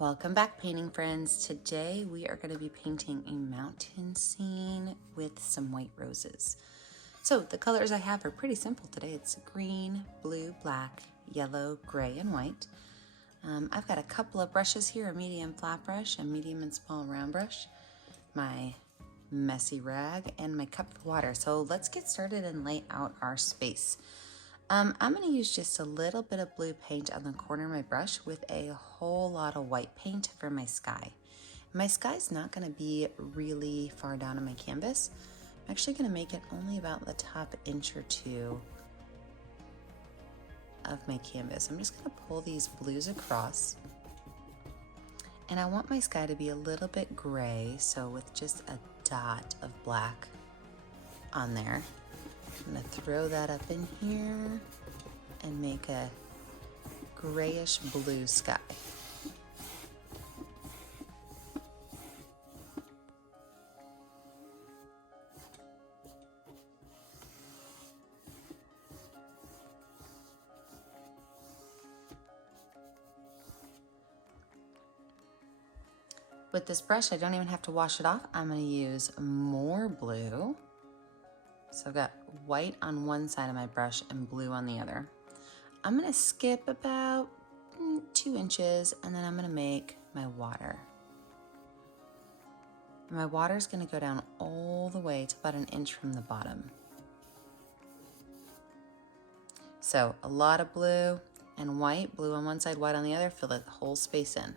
Welcome back, painting friends. Today we are going to be painting a mountain scene with some white roses. So the colors I have are pretty simple today. It's green, blue, black, yellow, gray, and white. I've got a couple of brushes here, a medium flat brush, a medium and small round brush, my messy rag, and my cup of water. So let's get started and lay out our space. I'm going to use just a little bit of blue paint on the corner of my brush with a whole lot of white paint for my sky. My sky's not going to be really far down on my canvas. I'm actually going to make it only about the top inch or two of my canvas. I'm just going to pull these blues across. And I want my sky to be a little bit gray, so with just a dot of black on there. I'm going to throw that up in here and make a grayish blue sky. With this brush, I don't even have to wash it off. I'm going to use more blue. So I've got white on one side of my brush and blue on the other. I'm going to skip about 2 inches and then I'm going to make my water. And my water is going to go down all the way to about 1 inch from the bottom. So a lot of blue and white, blue on one side, white on the other, fill the whole space in.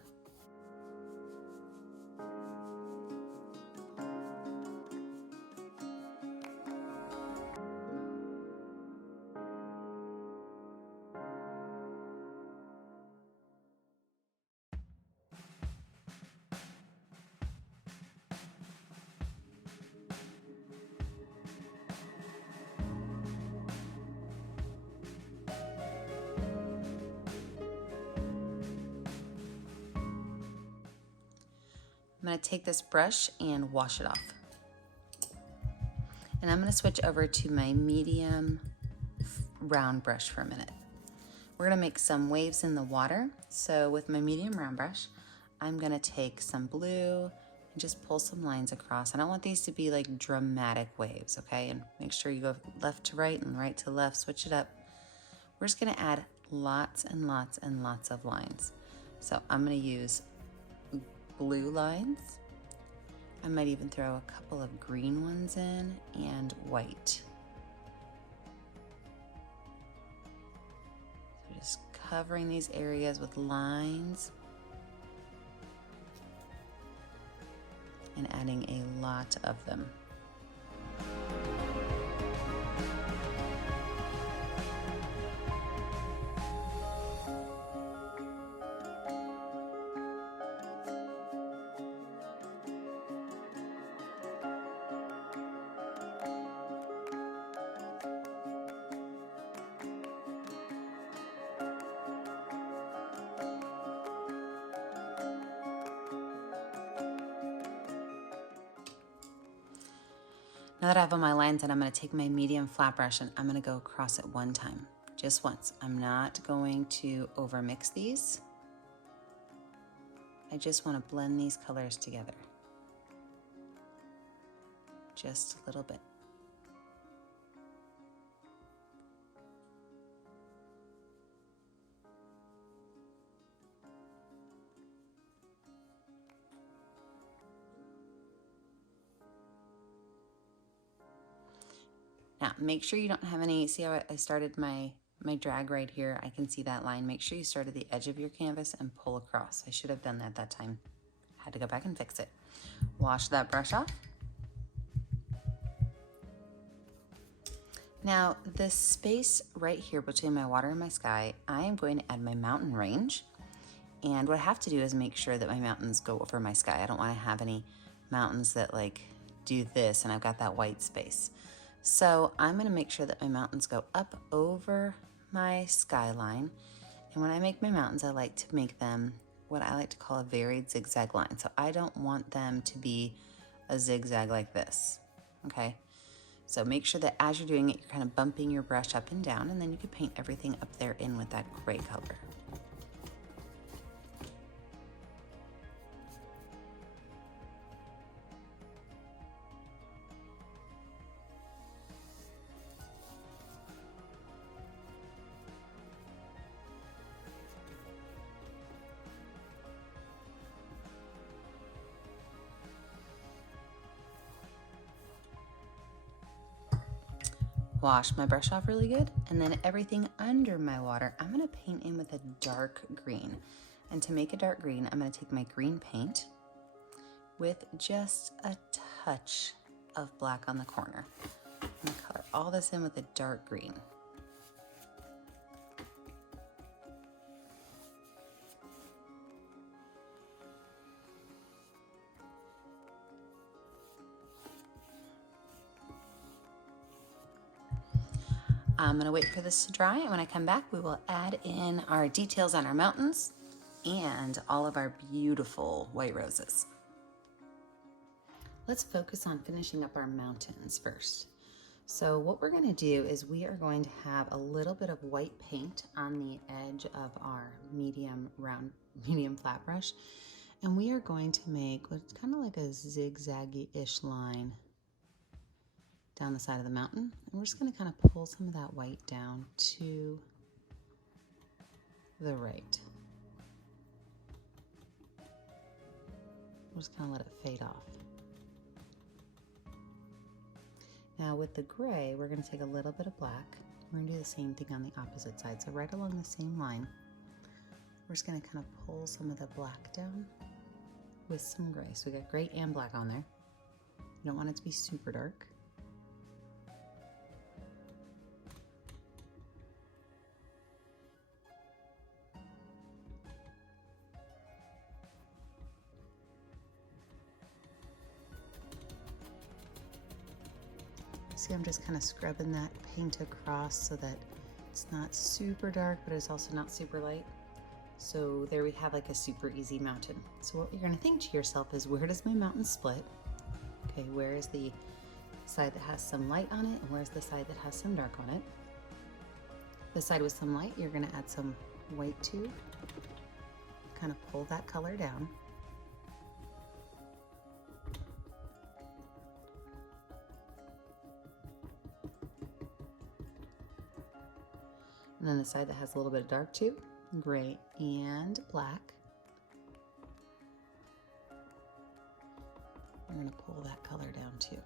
I'm going to take this brush and wash it off. And I'm going to switch over to my medium round brush for a minute. We're going to make some waves in the water. So with my medium round brush, I'm going to take some blue and just pull some lines across. I don't want these to be like dramatic waves, okay? And make sure you go left to right and right to left, switch it up. We're just going to add lots and lots and lots of lines. So I'm going to use blue lines. I might even throw a couple of green ones in and white. So just covering these areas with lines and adding a lot of them. Now that I have all my lines in, I'm going to take my medium flat brush and I'm going to go across it one time, just once. I'm not going to overmix these. I just want to blend these colors together. Just a little bit. Now, make sure you don't have any, see how I started my drag right here? I can see that line. Make sure you start at the edge of your canvas and pull across. I should have done that time. Had to go back and fix it. Wash that brush off. Now, this space right here between my water and my sky, I am going to add my mountain range. And what I have to do is make sure that my mountains go over my sky. I don't want to have any mountains that like do this and I've got that white space. So I'm going to make sure that my mountains go up over my skyline. And when I make my mountains, I like to make them what I like to call a varied zigzag line. So I don't want them to be a zigzag like this, okay? So make sure that as you're doing it, you're kind of bumping your brush up and down, and then you can paint everything up there in with that gray color. wash my brush off really good, and then everything under my water, I'm gonna paint in with a dark green. And to make a dark green, I'm gonna take my green paint with just a touch of black on the corner. I'm gonna color all this in with a dark green. I'm gonna wait for this to dry, and when I come back, we will add in our details on our mountains and all of our beautiful white roses. Let's focus on finishing up our mountains first. So what we're gonna do is we are going to have a little bit of white paint on the edge of our medium flat brush, and we are going to make what's kind of like a zigzaggy-ish line down the side of the mountain. And we're just going to kind of pull some of that white down to the right. We'll just kind of let it fade off. Now with the gray, we're going to take a little bit of black. We're going to do the same thing on the opposite side. So right along the same line, we're just going to kind of pull some of the black down with some gray. So we got gray and black on there. You don't want it to be super dark. See, I'm just kind of scrubbing that paint across so that it's not super dark, but it's also not super light. So there we have like a super easy mountain. So what you're gonna think to yourself is, where does my mountain split? Okay, where is the side that has some light on it, and where's the side that has some dark on it? The side with some light, you're gonna add some white to, kind of pull that color down. And then the side that has a little bit of dark too, gray and black. We're going to pull that color down too.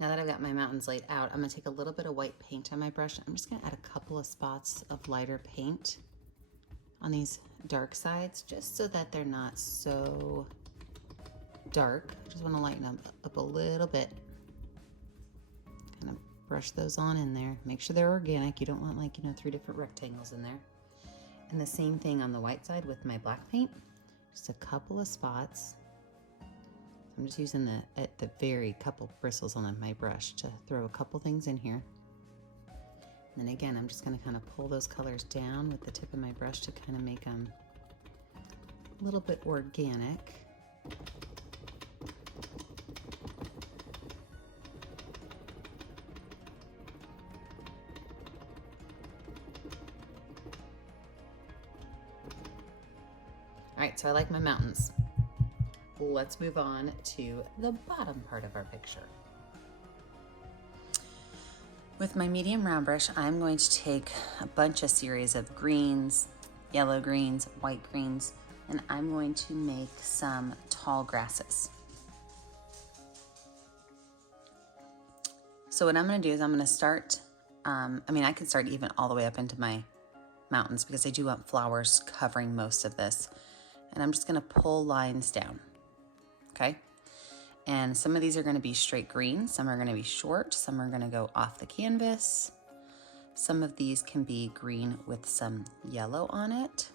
Now that I've got my mountains laid out, I'm gonna take a little bit of white paint on my brush. I'm just gonna add a couple of spots of lighter paint on these dark sides, just so that they're not so dark. I just wanna lighten them up a little bit. Kind of brush those on in there. Make sure they're organic. You don't want, like, 3 different rectangles in there. And the same thing on the white side with my black paint. Just a couple of spots. I'm just using the very couple bristles on my brush to throw a couple things in here. And then again, I'm just going to kind of pull those colors down with the tip of my brush to kind of make them a little bit organic. All right, so I like my mountains. Let's move on to the bottom part of our picture. With my medium round brush, I'm going to take a series of greens, yellow greens, white greens, and I'm going to make some tall grasses. So what I'm going to do is I'm going to start, I could start even all the way up into my mountains because I do want flowers covering most of this. And I'm just going to pull lines down. Okay, and some of these are going to be straight green, some are going to be short, some are going to go off the canvas. Some of these can be green with some yellow on it.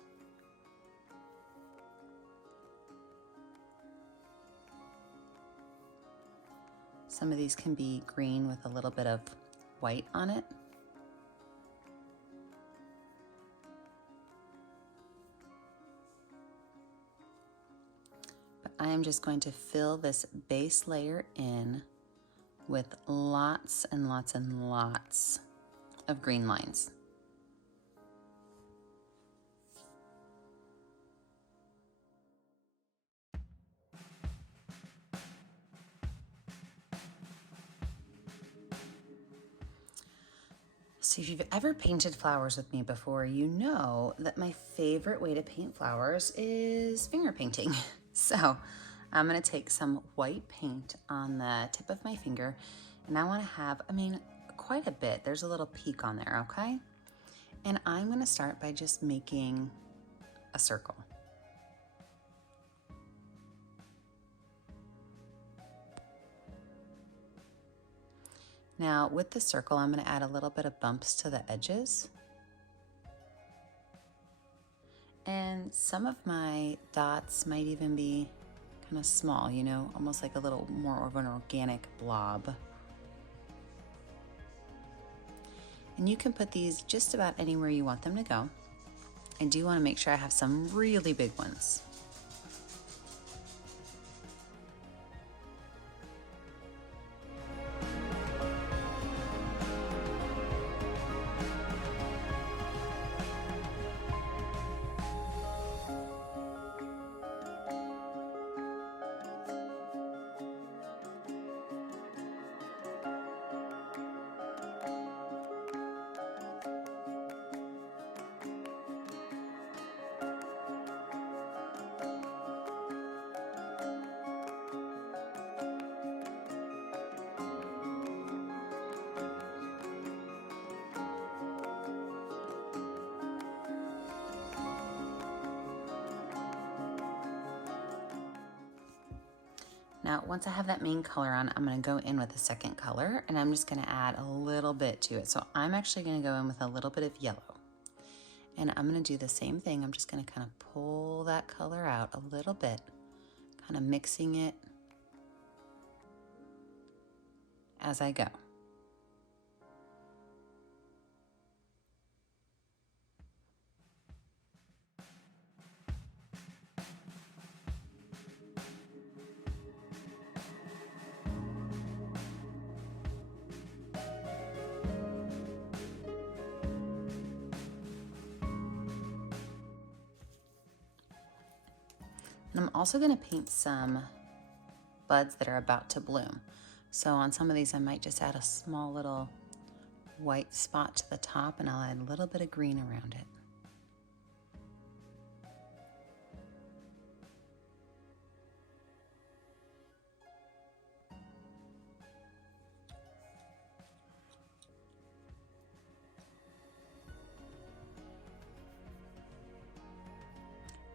Some of these can be green with a little bit of white on it. I am just going to fill this base layer in with lots and lots and lots of green lines. So if you've ever painted flowers with me before, you know that my favorite way to paint flowers is finger painting. So I'm gonna take some white paint on the tip of my finger, and I wanna have, quite a bit. There's a little peak on there, okay? And I'm gonna start by just making a circle. Now with the circle, I'm gonna add a little bit of bumps to the edges. And some of my dots might even be kind of small, you know, almost like a little more of an organic blob. And you can put these just about anywhere you want them to go. I do want to make sure I have some really big ones. Now, once I have that main color on, I'm gonna go in with a second color, and I'm just gonna add a little bit to it. So I'm actually gonna go in with a little bit of yellow. And I'm gonna do the same thing. I'm just gonna kind of pull that color out a little bit, kind of mixing it as I go. And I'm also gonna paint some buds that are about to bloom. So on some of these, I might just add a small little white spot to the top, and I'll add a little bit of green around it.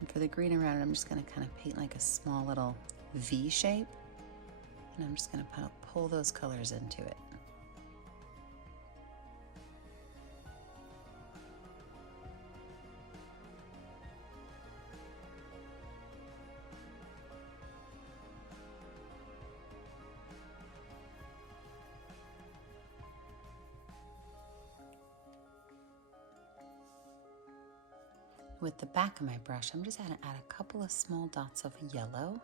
And for the green around it, I'm just gonna kind of paint like a small little V shape. And I'm just gonna pull those colors into it. With the back of my brush, I'm just gonna add a couple of small dots of yellow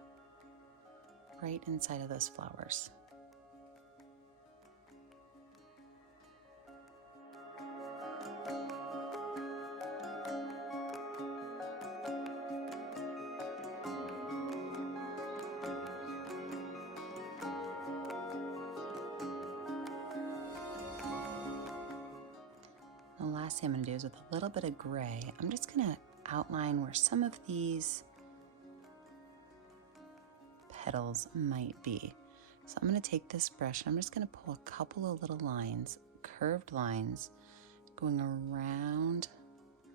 right inside of those flowers. The last thing I'm gonna do is with a little bit of gray, I'm just gonna outline where some of these petals might be. So I'm gonna take this brush and I'm just gonna pull a couple of little lines, curved lines, going around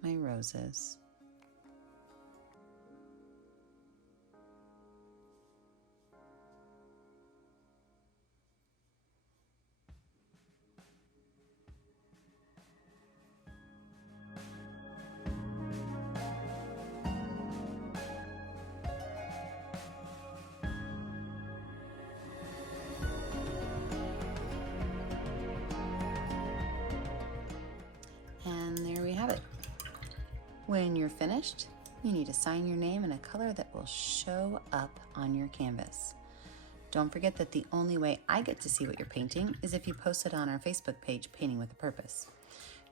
my roses. And there we have it. When you're finished, You need to sign your name in a color that will show up on your canvas. Don't forget that the only way I get to see what you're painting is if you post it on our Facebook page, Painting with a Purpose.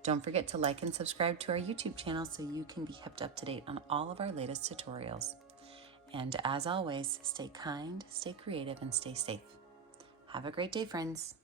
Don't forget to like and subscribe to our YouTube channel so you can be kept up to date on all of our latest tutorials. And as always, stay kind, stay creative, and stay safe. Have a great day, friends.